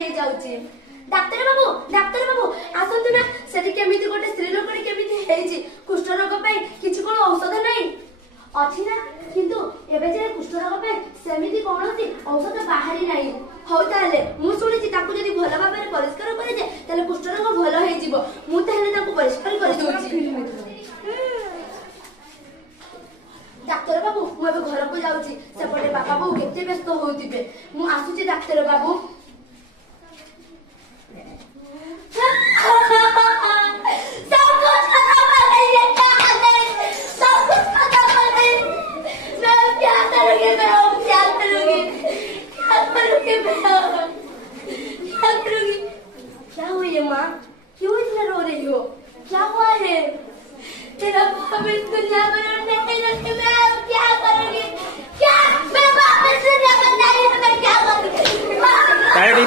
Doctor बाबू आसतु ना सेठी केमिति गोटे स्त्री लोकडी केमिति हेछि कुष्ठ रोग पई किछि कोन औषध नै अछि ना किंतु एबे जे कुष्ठ रोग पई सेमिति कोनोसी औषध बाहरी नै हो ताले मु सुनि छि ताकू जदी भलो भाबरे परिष्कार करे जे ताले कुष्ठ रोग भलो हे जिवो मु ताले ताकू परिष्कार कर दोछि। डाक्टर बाबू मु एबे घर को जाउछि सेपटे बाबा बाबू केते व्यस्त होउतिबे मु आसुछि डाक्टर बाबू। क्या हुआ ये माँ? क्यों इतना रो रही हो? क्या हुआ है? तेरा बाप इस दुनिया में नहीं रखे मैं अब क्या करूँगी? क्या मैं वापस दुनिया में नहीं तो मैं क्या करूँगी? ताड़ी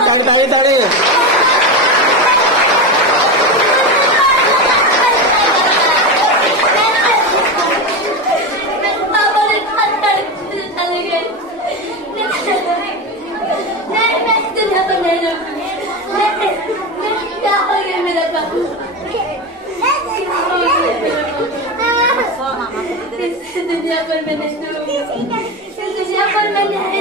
दुनिया पर मैं नहीं